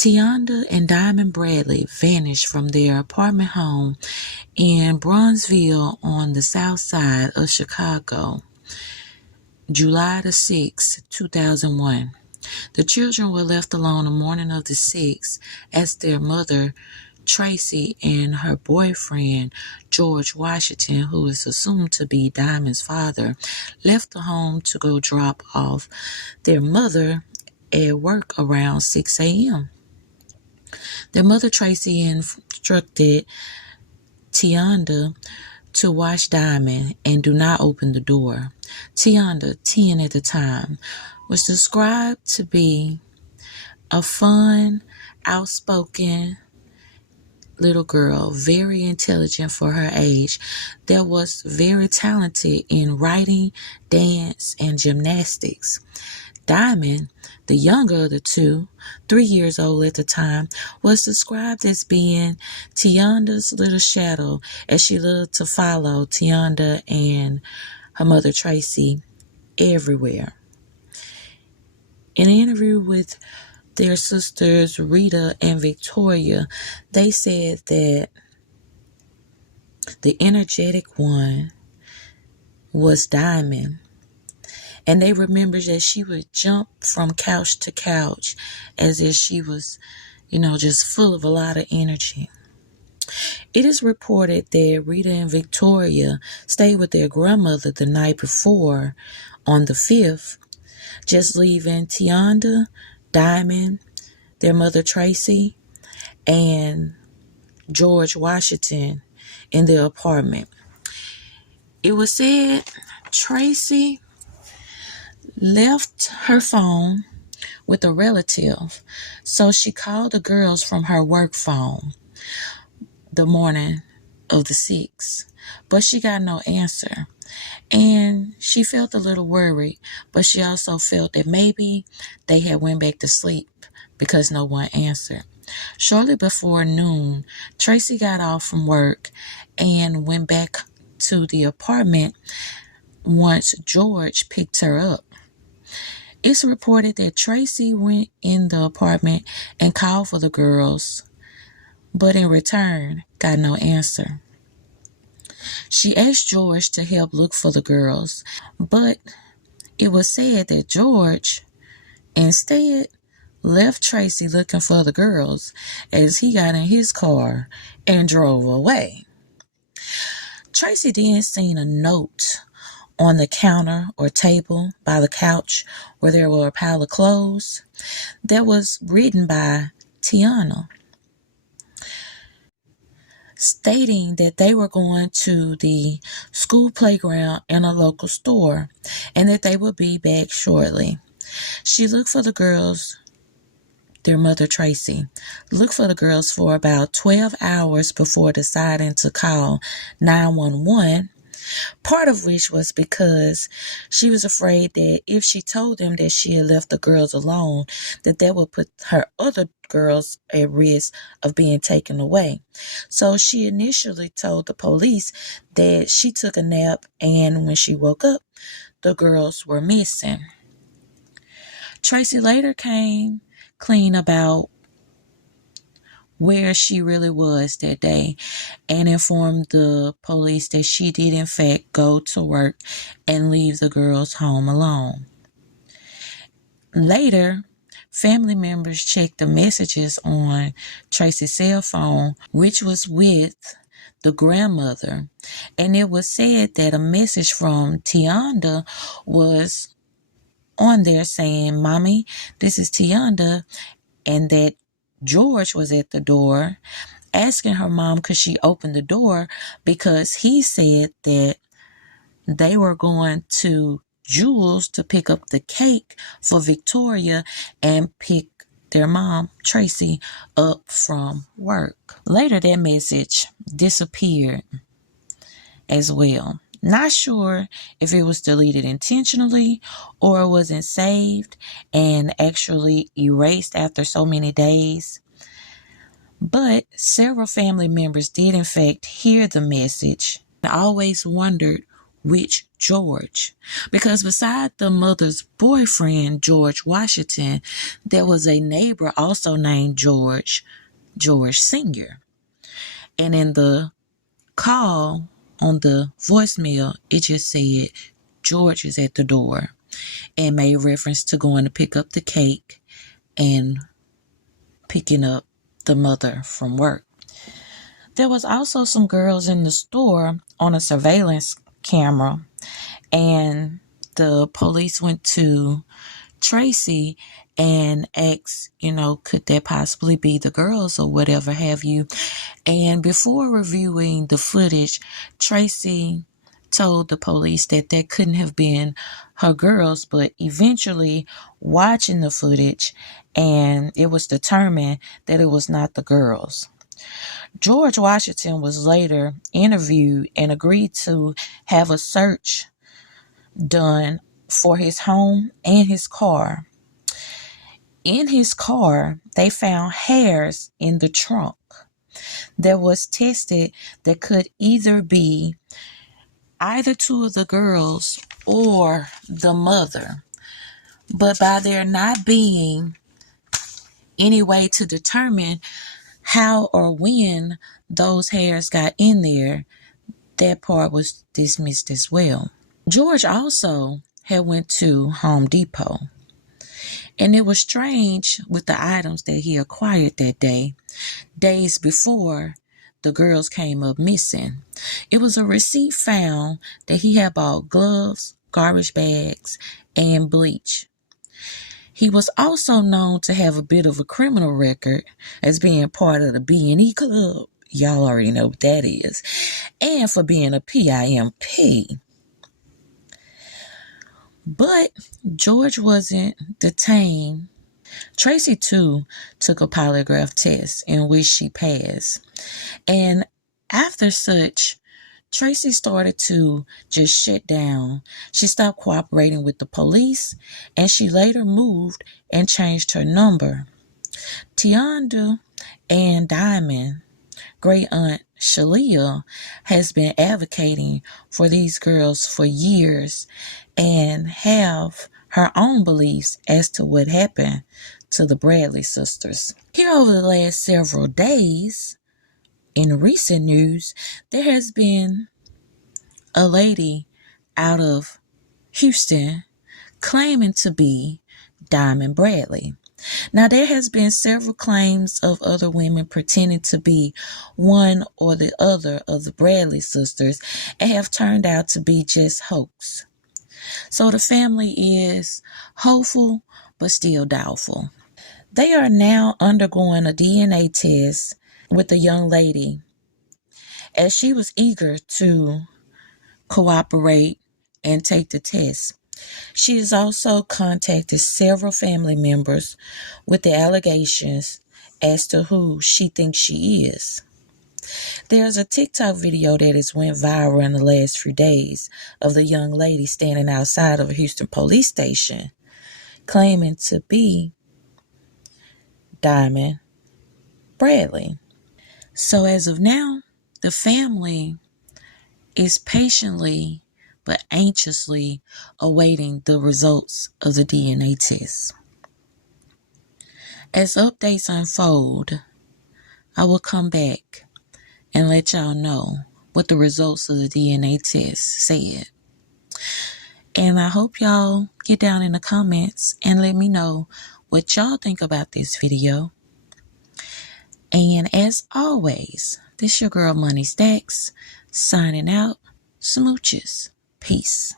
Tionda and Diamond Bradley vanished from their apartment home in Bronzeville on the south side of Chicago, July the 6th, 2001. The children were left alone the morning of the 6th as their mother, Tracy, and her boyfriend, George Washington, who is assumed to be Diamond's father, left the home to go drop off their mother at work around 6 a.m. Their mother, Tracy, instructed Tionda to watch Diamond and do not open the door. Tionda, 10 at the time, was described to be a fun, outspoken little girl, very intelligent for her age, that was very talented in writing, dance, and gymnastics. Diamond, the younger of the two, 3 years old at the time, was described as being Tionda's little shadow, as she loved to follow Tionda and her mother Tracy everywhere. In an interview with their sisters Rita and Victoria, they said that the energetic one was Diamond. And they remembered that she would jump from couch to couch as if she was, just full of a lot of energy. It is reported that Rita and Victoria stayed with their grandmother the night before, on the 5th, just leaving Tionda, Diamond, their mother Tracy, and George Washington in their apartment. It was said Tracy left her phone with a relative, so she called the girls from her work phone the morning of the 6th, but she got no answer. And she felt a little worried, but she also felt that maybe they had went back to sleep because no one answered. Shortly before noon, Tracy got off from work and went back to the apartment once George picked her up. It's reported that Tracy went in the apartment and called for the girls, but in return got no answer. She asked George to help look for the girls, but it was said that George instead left Tracy looking for the girls as he got in his car and drove away. Tracy then seen a note on the counter or table by the couch where there were a pile of clothes that was written by Tionda, stating that they were going to the school playground and a local store and that they would be back shortly. She looked for the girls, their mother Tracy, looked for the girls for about 12 hours before deciding to call 911, part of which was because she was afraid that if she told them that she had left the girls alone, that would put her other girls at risk of being taken away. So she initially told the police that she took a nap, and when she woke up, the girls were missing. Tracy later came clean about where she really was that day and informed the police that she did in fact go to work and leave the girls home alone. Later, family members checked the messages on Tracy's cell phone, which was with the grandmother, and it was said that a message from Tionda was on there saying, "Mommy, this is Tionda," and that George was at the door asking her mom could she open the door because he said that they were going to Jules to pick up the cake for Victoria and pick their mom, Tracy, up from work. Later, that message disappeared as well. Not sure if it was deleted intentionally or it wasn't saved and actually erased after so many days. But several family members did in fact hear the message and always wondered which George, because beside the mother's boyfriend, George Washington, there was a neighbor also named George Sr. And in the call on the voicemail, it just said, George is at the door, and made reference to going to pick up the cake and picking up the mother from work. There was also some girls in the store on a surveillance camera, and the police went to Tracy and asked, could that possibly be the girls or whatever have you. And before reviewing the footage, Tracy told the police that couldn't have been her girls, but eventually watching the footage, and it was determined that it was not the girls. George Washington was later interviewed and agreed to have a search done for his home and his car. In his car, they found hairs in the trunk that was tested that could either be either two of the girls or the mother. But by there not being any way to determine how or when those hairs got in there, that part was dismissed as well. George also had went to Home Depot, and it was strange with the items that he acquired that day, days before the girls came up missing. It was a receipt found that he had bought gloves, garbage bags, and bleach. He was also known to have a bit of a criminal record as being part of the B&E Club. Y'all already know what that is. And for being a PIMP. But George wasn't detained. Tracy, too, took a polygraph test in which she passed. And after such, Tracy started to just shut down. She stopped cooperating with the police, and she later moved and changed her number. Tionda and Diamond, great aunt Shalia, has been advocating for these girls for years and have her own beliefs as to what happened to the Bradley sisters. Here over the last several days, in recent news, there has been a lady out of Houston claiming to be Diamond Bradley. Now, there has been several claims of other women pretending to be one or the other of the Bradley sisters and have turned out to be just hoax. So the family is hopeful but still doubtful. They are now undergoing a DNA test with the young lady, as she was eager to cooperate and take the test. She has also contacted several family members with the allegations as to who she thinks she is. There's a TikTok video that has went viral in the last few days of the young lady standing outside of a Houston police station claiming to be Diamond Bradley. So as of now, the family is patiently but anxiously awaiting the results of the DNA test. As updates unfold, I will come back and let y'all know what the results of the DNA test said. And I hope y'all get down in the comments and let me know what y'all think about this video. And as always, this your girl Money Stacks, signing out. Smooches. Peace.